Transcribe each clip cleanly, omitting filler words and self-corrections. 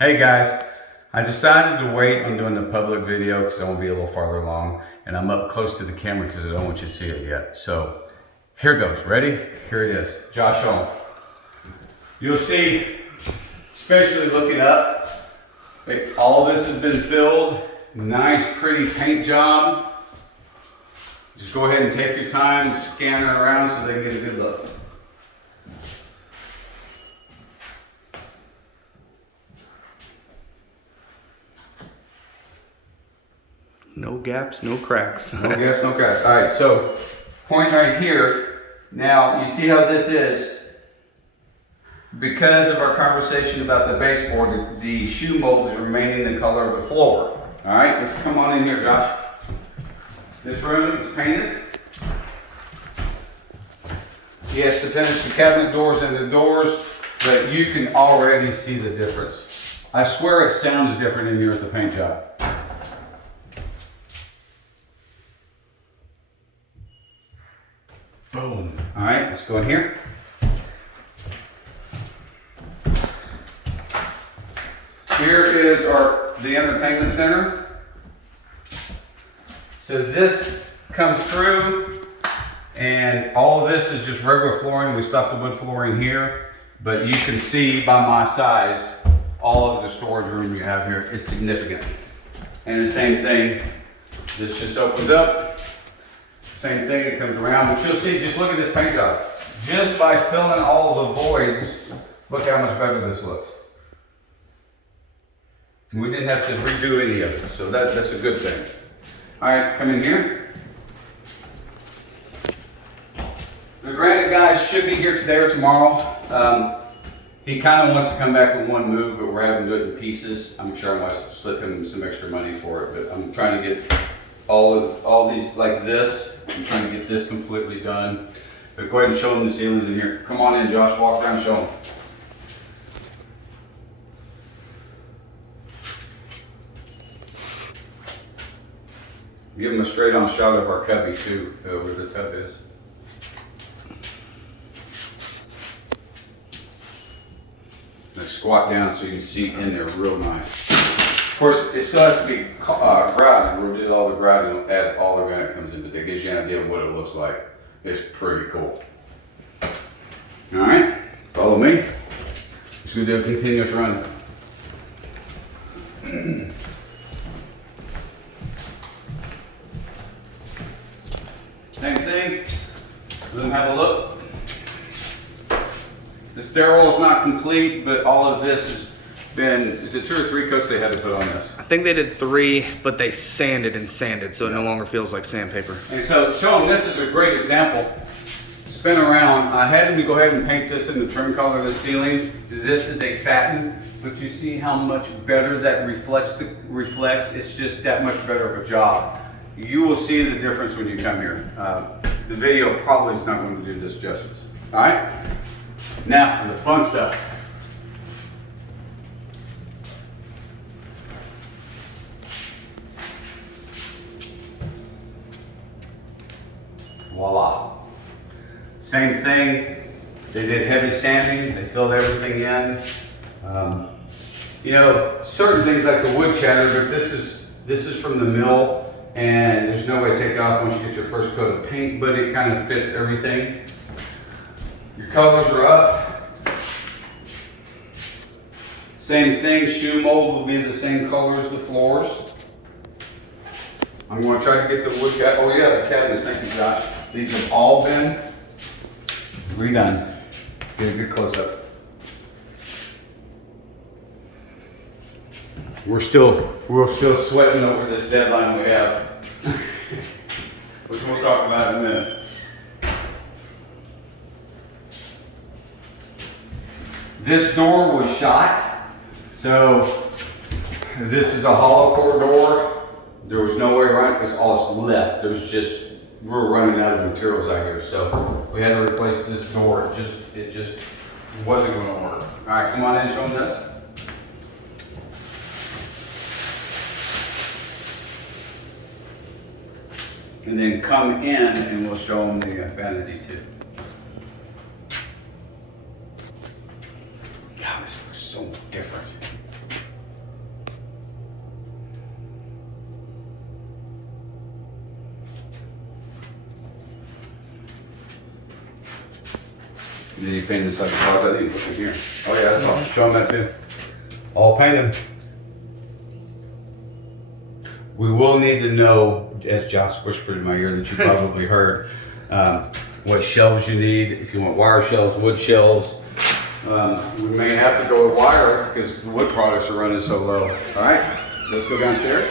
Hey guys, I decided to wait on doing the public video because I want to be a little farther along, and I'm up close to the camera because I don't want you to see it yet. So here goes. Ready? Here it is. Josh on. You'll see, especially looking up, all this has been filled. Nice, pretty paint job. Just go ahead and take your time, scan it around so they can get a good look. No gaps, no cracks. No gaps, no cracks. All right, so point right here. Now, you see how this is? Because of our conversation about the baseboard, the shoe mold is remaining the color of the floor. All right, let's come on in here, Josh. This room is painted. He has to finish the cabinet doors and the doors, but you can already see the difference. I swear it sounds different in here at the paint job. Boom. All right, let's go in here. Here is the entertainment center. So this comes through, and all of this is just regular flooring. We stopped the wood flooring here, but you can see by my size, all of the storage room you have here is significant. And the same thing, this just opens up. Same thing, it comes around, but you'll see, just look at this paint job. Just by filling all the voids, look how much better this looks. We didn't have to redo any of it, so that's a good thing. All right, come in here. The Granite guys should be here today or tomorrow. He kind of wants to come back with one move, but we're having to do it in pieces. I'm sure I might slip him some extra money for it, but I'm trying to get all these like this. I'm trying to get this completely done. But go ahead and show them the ceilings in here. Come on in, Josh. Walk around and show them. Give them a straight on shot of our cubby too, where the tub is. Let's squat down so you can see in there real nice. Of course, it still has to be grouted. We'll do all the grouting as all the granite comes in, but that gives you an idea of what it looks like. It's pretty cool. All right, follow me. Just gonna do a continuous run. Same thing. Let them have a look. The stairwell is not complete, but all of this has been, is it 2 or 3 coats they had to put on this? I think they did 3, but they sanded and sanded, so it no longer feels like sandpaper. And so show them, this is a great example. Spin around. I had him to go ahead and paint this in the trim color of the ceiling. This is a satin, but you see how much better that reflects. It's just that much better of a job. You will see the difference when you come here. The video probably is not going to do this justice. All right? Now for the fun stuff. Voila. Same thing. They did heavy sanding. They filled everything in. You know, certain things like the wood chatter, but this is from the mill, and there's no way to take it off once you get your first coat of paint, but it kind of fits everything. Your colors are up. Same thing, shoe mold will be the same color as the floors. I'm going to try to get the wood cabinet. Oh yeah, the cabinets, thank you Josh. These have all been redone. Get a good close up. We're still sweating over this deadline we have, which we'll talk about in a minute. This door was shot, so this is a hollow core door. There was no way around it because all that's left. We're running out of materials out here, so we had to replace this door. It just wasn't going to work. All right, come on in and show them this. And then come in and we'll show them the vanity too. God, this looks so different. Did you paint inside the closet? I didn't put it here. Oh yeah, that's all. Show them that too. All painted. We will need to know, as Josh whispered in my ear that you probably heard, what shelves you need. If you want wire shelves, wood shelves. We may have to go with wire because the wood products are running so low. All right, let's go downstairs.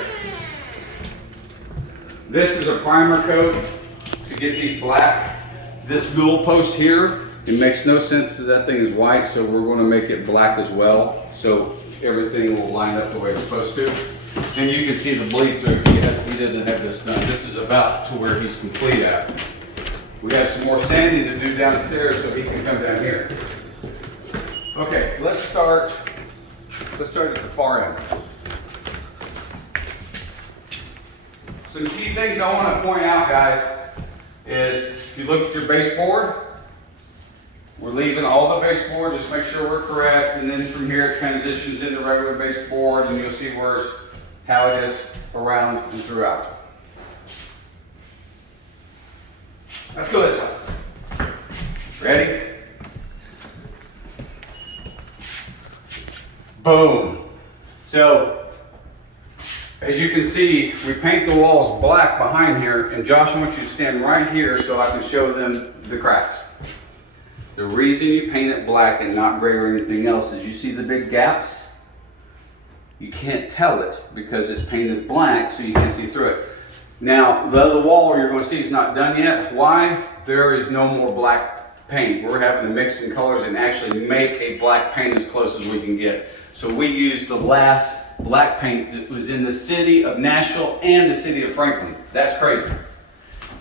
This is a primer coat to get these black. This dual post here, it makes no sense that that thing is white, so we're going to make it black as well, so everything will line up the way it's supposed to. And you can see the bleed through. He didn't have this done. This is about to where he's complete at. We have some more sanding to do downstairs, so he can come down here. Okay, let's start at the far end. Some key things I want to point out, guys, is if you look at your baseboard, we're leaving all the baseboard, just make sure we're correct, and then from here it transitions into regular baseboard, and you'll see how it is around and throughout. Let's go this way. Ready? Boom. So, as you can see, we paint the walls black behind here, and Josh wants you to stand right here so I can show them the cracks. The reason you paint it black and not gray or anything else is you see the big gaps? You can't tell it because it's painted black, so you can't see through it. Now, the other wall you're going to see is not done yet. Why? There is no more black paint. We're having to mix in colors and actually make a black paint as close as we can get. So we used the last black paint that was in the city of Nashville and the city of Franklin. That's crazy.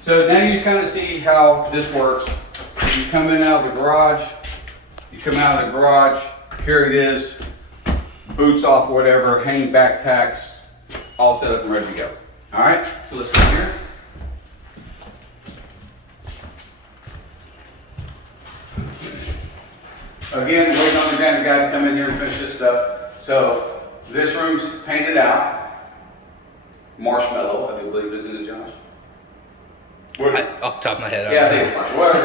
So now you kind of see how this works. You come in out of the garage, here it is, boots off, whatever, hang backpacks, all set up and ready to go. All right, so let's go here. Again, waiting on the Granite guy to come in here and finish this stuff. So this room's painted out. Marshmallow, I do believe, isn't it, Josh? Off the top of my head. Yeah, I think it's marshmallow.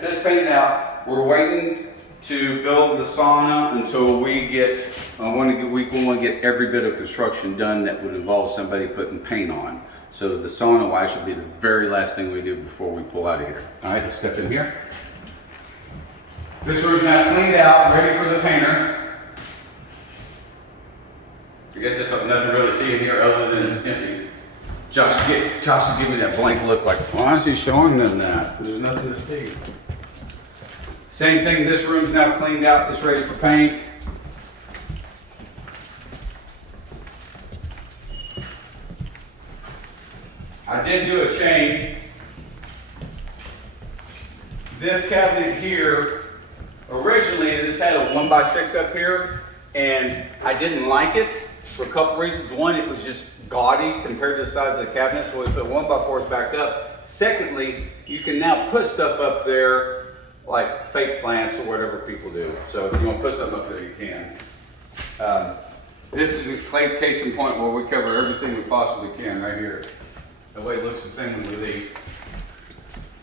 This painted out. We're waiting to build the sauna until we get, we want to get every bit of construction done that would involve somebody putting paint on. So the sauna will actually be the very last thing we do before we pull out of here. All right, let's step in here. This room's now cleaned out, ready for the painter. I guess there's nothing really to see in here other than it's empty. Josh is giving me that blank look like, why is he showing them that? There's nothing to see. Same thing, this room's now cleaned out, it's ready for paint. I did do a change. This cabinet here, originally this had a 1x6 up here, and I didn't like it for a couple reasons. One, it was just gaudy compared to the size of the cabinet, so we put 1x4s back up. Secondly, you can now put stuff up there like fake plants or whatever people do. So if you want to put something up there, you can. This is a case in point where we cover everything we possibly can right here. The way it looks the same when we leave.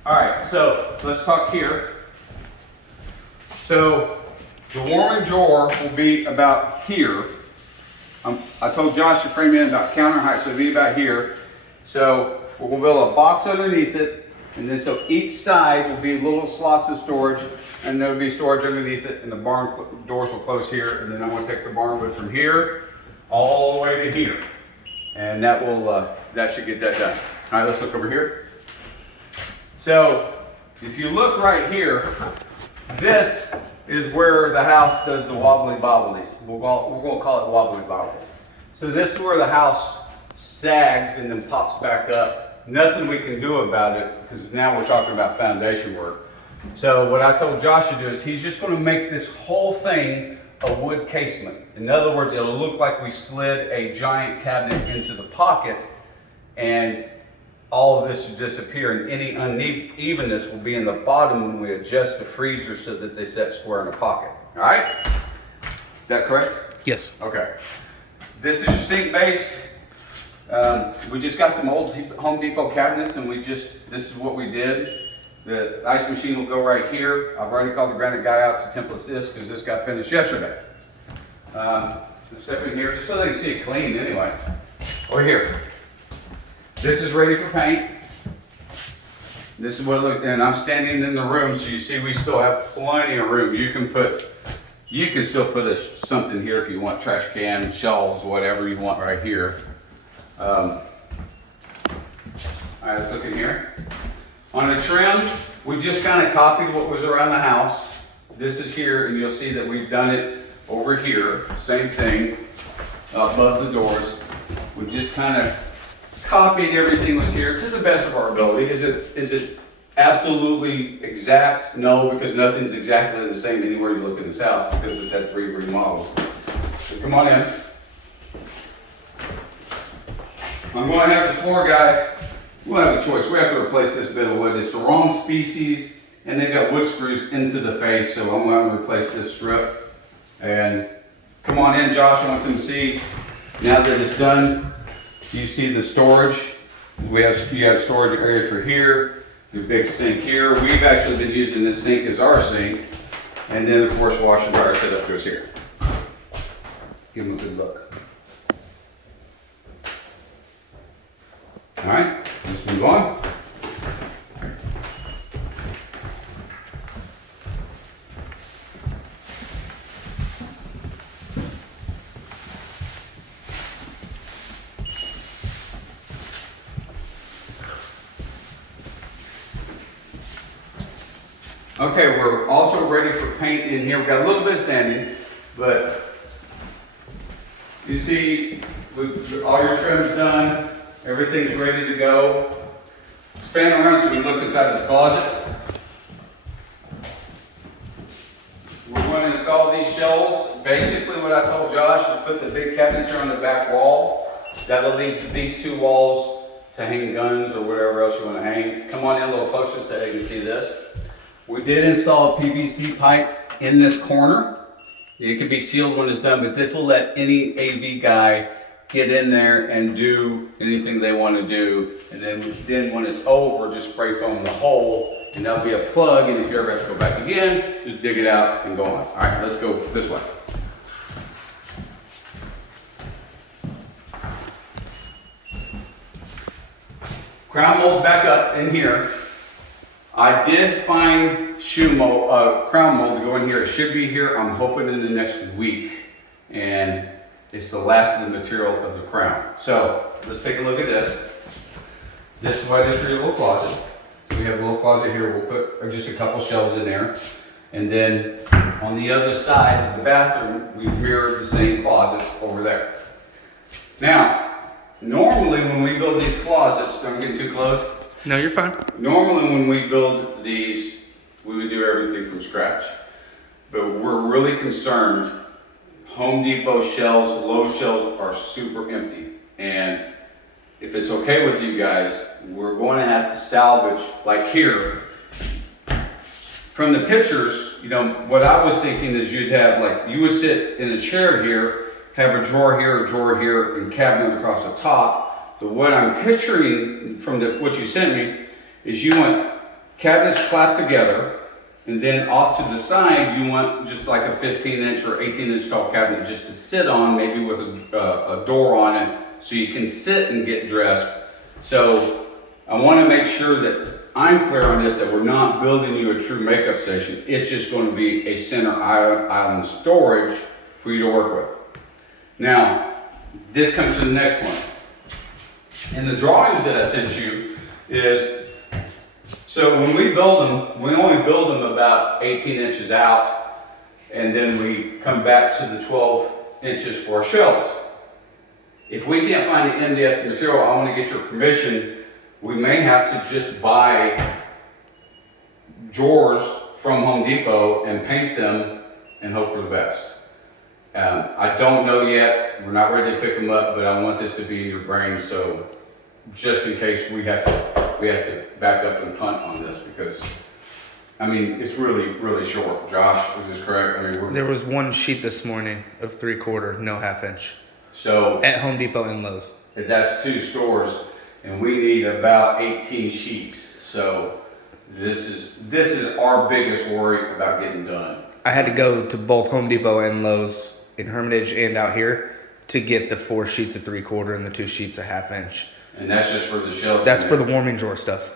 All right, so let's talk here. So the warming drawer will be about here. I told Josh to frame it in about counter height, so it'll be about here. So we're gonna build a box underneath it, and then so each side will be little slots of storage, and there'll be storage underneath it, and the barn doors will close here, and then I'm gonna take the barn wood from here all the way to here. And that will, that should get that done. All right, let's look over here. So if you look right here, this is where the house does the wobbly bobblies. We're gonna call it wobbly bobblies. So this is where the house sags and then pops back up. Nothing we can do about it because now we're talking about foundation work. So what I told Josh to do is he's just gonna make this whole thing a wood casement. In other words, it'll look like we slid a giant cabinet into the pocket, and all of this should disappear, and any unevenness will be in the bottom when we adjust the freezer so that they set square in a pocket. All right? Is that correct? Yes. Okay. This is your sink base. We just got some old Home Depot cabinets, and this is what we did. The ice machine will go right here. I've already called the Granite guy out to template this because this got finished yesterday. Let's step in here just so they can see it clean anyway. Over here. This is ready for paint. This is what it looked, and I'm standing in the room, so you see we still have plenty of room. You can still put something here if you want, trash can, shelves, whatever you want right here. All right, let's look in here. On the trim, we just kind of copied what was around the house. This is here, and you'll see that we've done it over here. Same thing, above the doors. We just kind of copied everything was here to the best of our ability. Is it absolutely exact? No, because nothing's exactly the same anywhere you look in this house because it's had 3 remodels. So come on in. I'm going to have the floor guy. We'll have a choice. We have to replace this bit of wood. It's the wrong species, and they've got wood screws into the face, so I'm going to replace this strip. And come on in, Josh. I want them to see now that it's done. You see the storage. You have storage area for here. The big sink here. We've actually been using this sink as our sink. And then of course washer and dryer setup goes here. Give them a good look. All right, let's move on. Okay, we're also ready for paint in here. We've got a little bit of sanding, but you see all your trim's done. Everything's ready to go. Stand around so we can look inside this closet. We're going to install these shelves. Basically what I told Josh is put the big cabinets here on the back wall. That'll leave these 2 walls to hang guns or whatever else you want to hang. Come on in a little closer so you can see this. We did install a PVC pipe in this corner. It can be sealed when it's done, but this will let any AV guy get in there and do anything they want to do. And then when it's over, just spray foam the hole, and that'll be a plug. And if you ever have to go back again, just dig it out and go on. All right, let's go this way. Crown mold's back up in here. I did find crown mold to go in here. It should be here, I'm hoping in the next week. And it's the last of the material of the crown. So let's take a look at this. This is why this is your little closet. So we have a little closet here. We'll put just a couple shelves in there. And then on the other side of the bathroom, we mirrored the same closets over there. Now, normally when we build these closets, don't get too close. No, you're fine. Normally when we build these, we would do everything from scratch. But we're really concerned. Home Depot shelves, Lowe's shelves are super empty. And if it's okay with you guys, we're going to have to salvage, like here. From the pictures, you know, what I was thinking is you'd have like, you would sit in a chair here, have a drawer here, and cabinet across the top. But what I'm picturing from what you sent me is you want cabinets clapped together, and then off to the side you want just like a 15-inch or 18-inch tall cabinet just to sit on, maybe with a door on it, so you can sit and get dressed. So I want to make sure that I'm clear on this, that we're not building you a true makeup station. It's just going to be a center island storage for you to work with. Now, this comes to the next point. In the drawings that I sent you is, so when we build them, we only build them about 18 inches out, and then we come back to the 12 inches for shelves. If we can't find the MDF material, I want to get your permission. We may have to just buy drawers from Home Depot and paint them and hope for the best. I don't know yet. We're not ready to pick them up, but I want this to be in your brain, so just in case we have to back up and punt on this, because I mean it's really short. Josh, is this correct? I mean, there was one sheet this morning of 3/4, no 1/2 inch. So at Home Depot and Lowe's. That's 2 stores, and we need about 18 sheets. So this is our biggest worry about getting done. I had to go to both Home Depot and Lowe's in Hermitage and out here to get the 4 sheets of 3/4 and the 2 sheets of 1/2 inch. And that's just for the shelves. That's for the warming drawer stuff.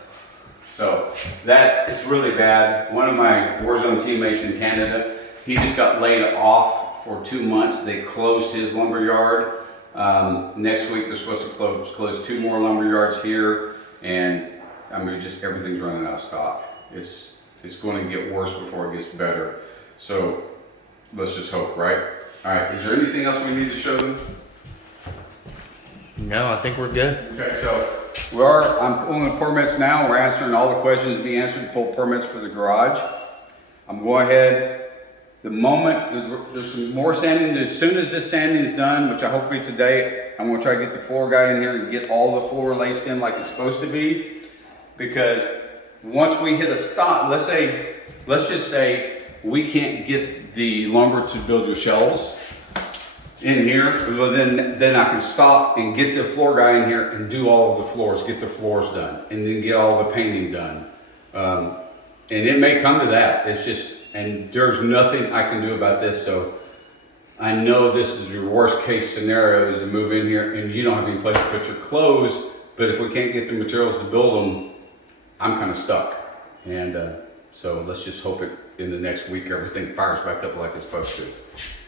So it's really bad. One of my Warzone teammates in Canada, he just got laid off for 2 months. They closed his lumber yard. Next week they're supposed to close 2 more lumber yards here, and I mean just everything's running out of stock. It's going to get worse before it gets better. So let's just hope, right? All right. Is there anything else we need to show them? No, I think we're good. Okay, so I'm pulling the permits now. We're answering all the questions to be answered to pull permits for the garage. I'm going ahead. The moment there's some more sanding, as soon as this sanding is done, which I hope will be today, I'm going to try to get the floor guy in here and get all the floor laced in like it's supposed to be. Because once we hit a stop, let's just say we can't get the lumber to build your shelves in here, well then I can stop and get the floor guy in here and do all of the floors, get the floors done, and then get all the painting done. And it may come to that. It's just, and there's nothing I can do about this. So I know this is your worst case scenario, is to move in here and you don't have any place to put your clothes, but if we can't get the materials to build them, I'm kind of stuck. And so let's just hope it in the next week everything fires back up like it's supposed to.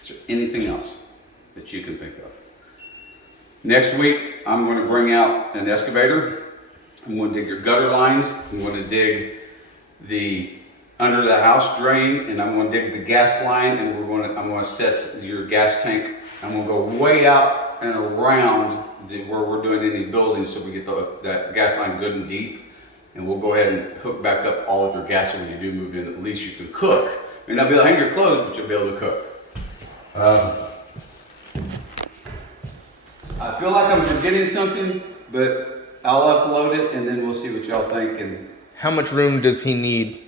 Is there anything else that you can think of? Next week, I'm going to bring out an excavator. I'm going to dig your gutter lines. I'm going to dig the under the house drain, and I'm going to dig the gas line, and I'm going to set your gas tank. I'm going to go way out and around where we're doing any building, so we get that gas line good and deep. And we'll go ahead and hook back up all of your gas, so when you do move in, at least you can cook. You may not be able to hang your clothes, but you'll be able to cook. I feel like I'm forgetting something, but I'll upload it and then we'll see what y'all think. And How much room does he need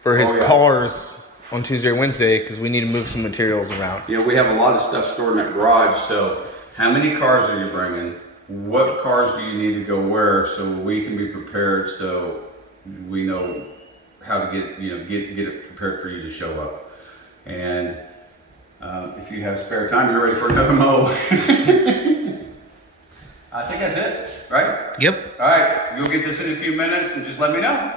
for his Oh, yeah. cars on Tuesday or Wednesday? Because we need to move some materials around. yeah, we have a lot of stuff stored in that garage. So how many cars are you bringing? What cars do you need to go where, so we can be prepared, so we know how to get it prepared for you to show up. And if you have spare time, you're ready for another mow. I think that's it, right? Yep. All right, you'll get this in a few minutes and just let me know.